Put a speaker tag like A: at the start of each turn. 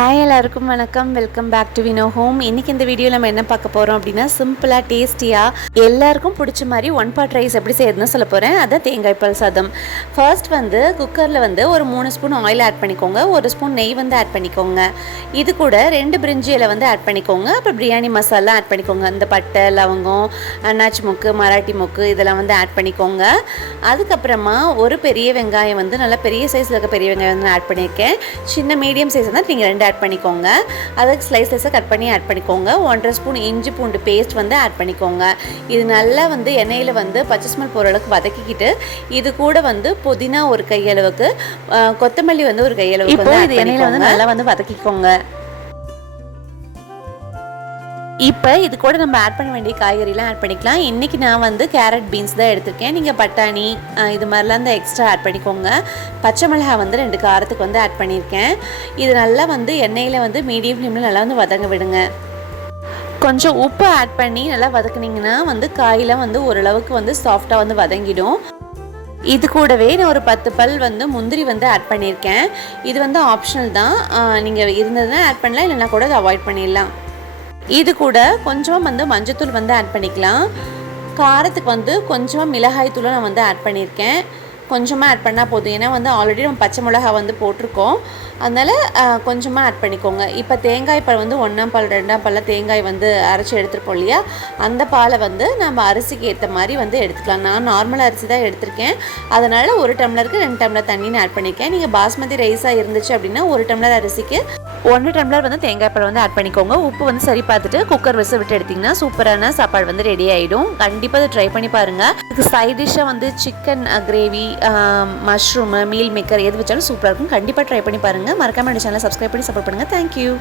A: Hi எல்லாருக்கும் வணக்கம். Welcome back to Vino home இன்றைக்கி இந்த வீடியோ நம்ம என்ன பார்க்க போகிறோம் அப்படின்னா சிம்பிளாக டேஸ்டியாக எல்லாருக்கும் பிடிச்ச மாதிரி ஒன் பாட் ரைஸ் எப்படி செய்யறதுன்னு சொல்ல போகிறேன் அதான் தேங்காய் பால் சாதம். ஃபர்ஸ்ட் வந்து குக்கரில் வந்து ஒரு மூணு ஸ்பூன் ஆயில் ஆட் பண்ணிக்கோங்க. ஒரு ஸ்பூன் நெய் வந்து ஆட் பண்ணிக்கோங்க. இது கூட ரெண்டு பிரிஞ்சி இலை வந்து ஆட் பண்ணிக்கோங்க. அப்புறம் பிரியாணி மசாலா ஆட் பண்ணிக்கோங்க. இந்த பட்டை லவங்கம் அண்ணாச்சி மொக்கு மராட்டி மொக்கு இதெல்லாம் வந்து ஆட் பண்ணிக்கோங்க. அதுக்கப்புறமா ஒரு பெரிய வெங்காயம் வந்து நல்லா பெரிய சைஸில் இருக்க பெரிய வெங்காயம் வந்து ஆட் பண்ணியிருக்கேன். சின்ன மீடியம் சைஸ் தான் நீங்கள் ரெண்டு ஆட் பண்ணிக்கோங்க. அதுக்கு ஸ்லைஸ் ஸ்லைஸாக கட் பண்ணி ஆட் பண்ணிக்கோங்க. ஒன்றரை ஸ்பூன் இஞ்சி பூண்டு பேஸ்ட் வந்து ஆட் பண்ணிக்கோங்க. இது நல்லா வந்து எண்ணெயில் வந்து பச்சை ஸ்மெல் போகிற அளவுக்கு வதக்கிக்கிட்டு இது கூட வந்து புதினா ஒரு கையளவுக்கு கொத்தமல்லி வந்து ஒரு கையளவுக்கு
B: இது எண்ணெயில வந்து. நல்லா
A: வந்து வதக்கிக்கோங்க. இப்போ இது கூட நம்ம ஆட் பண்ண வேண்டிய காய்கறிலாம் ஆட் பண்ணிக்கலாம். இன்றைக்கி நான் வந்து கேரட் பீன்ஸ் தான் எடுத்திருக்கேன். நீங்கள் பட்டாணி இது மாதிரிலாம் தான் எக்ஸ்ட்ரா ஆட் பண்ணிக்கோங்க. பச்சை மிளகாய் வந்து ரெண்டு காரத்துக்கு வந்து ஆட் பண்ணியிருக்கேன். இது நல்லா வந்து எண்ணெயில் வந்து மீடியம் ஃப்ளேமில் நல்லா வந்து வதங்க விடுங்க. கொஞ்சம் உப்பு ஆட் பண்ணி நல்லா வதக்குனிங்கன்னா வந்து காயெலாம் வந்து ஓரளவுக்கு வந்து சாஃப்டாக வந்து வதங்கிடும். இது கூடவே நான் ஒரு பத்து பல் வந்து முந்திரி வந்து ஆட் பண்ணியிருக்கேன். இது வந்து ஆப்ஷனல் தான். நீங்கள் இருந்ததுன்னா ஆட் பண்ணலாம். இல்லைன்னா கூட அதை அவாய்ட் பண்ணிடலாம். இது கூட கொஞ்சம் வந்து மஞ்சத்தூள் வந்து ஆட் பண்ணிக்கலாம். காரத்துக்கு வந்து கொஞ்சம் மிளகாய் தூளும் நான் வந்து ஆட் பண்ணியிருக்கேன். கொஞ்சமாக ஆட் பண்ணால் போதும். ஏன்னா வந்து ஆல்ரெடி நம்ம பச்சை மிளகாய் வந்து போட்டிருக்கோம். அதனால் கொஞ்சமாக ஆட் பண்ணிக்கோங்க. இப்போ தேங்காய் பால் வந்து ஒன்றாம் பால் ரெண்டாம் பாலில் தேங்காய் வந்து அரைச்சி எடுத்துருப்போம் இல்லையா? அந்த பாலை வந்து நம்ம அரிசிக்கு ஏற்ற மாதிரி வந்து எடுத்துக்கலாம். நான் நார்மல் அரிசி தான் எடுத்திருக்கேன். அதனால் ஒரு டம்ளருக்கு ரெண்டு டம்ளர் தண்ணின்னு ஆட் பண்ணியிருக்கேன். நீங்கள் பாஸ்மதி ரைஸாக இருந்துச்சு அப்படின்னா ஒரு டம்ளர் அரிசிக்கு ஒன்று டம்ளர் வந்து தேங்காய் பழம் வந்து ஆட் பண்ணிக்கோங்க. உப்பு வந்து சரி பார்த்துட்டு குக்கர் விசில் விட்டு எடுத்திங்கன்னா சூப்பரான சாப்பாடு வந்து ரெடி ஆகிடும் கண்டிப்பாக அதை ட்ரை பண்ணி பாருங்கள் இதுக்கு சைட் டிஷ்ஷாக வந்து chicken gravy mushroom meal maker எது வச்சாலும் சூப்பராக இருக்கும். கண்டிப்பாக ட்ரை பண்ணி பாருங்கள் மறக்காமல் சேனலை சப்ஸ்கிரைப் பண்ணி சப்போர்ட் பண்ணுங்கள் தேங்க்யூ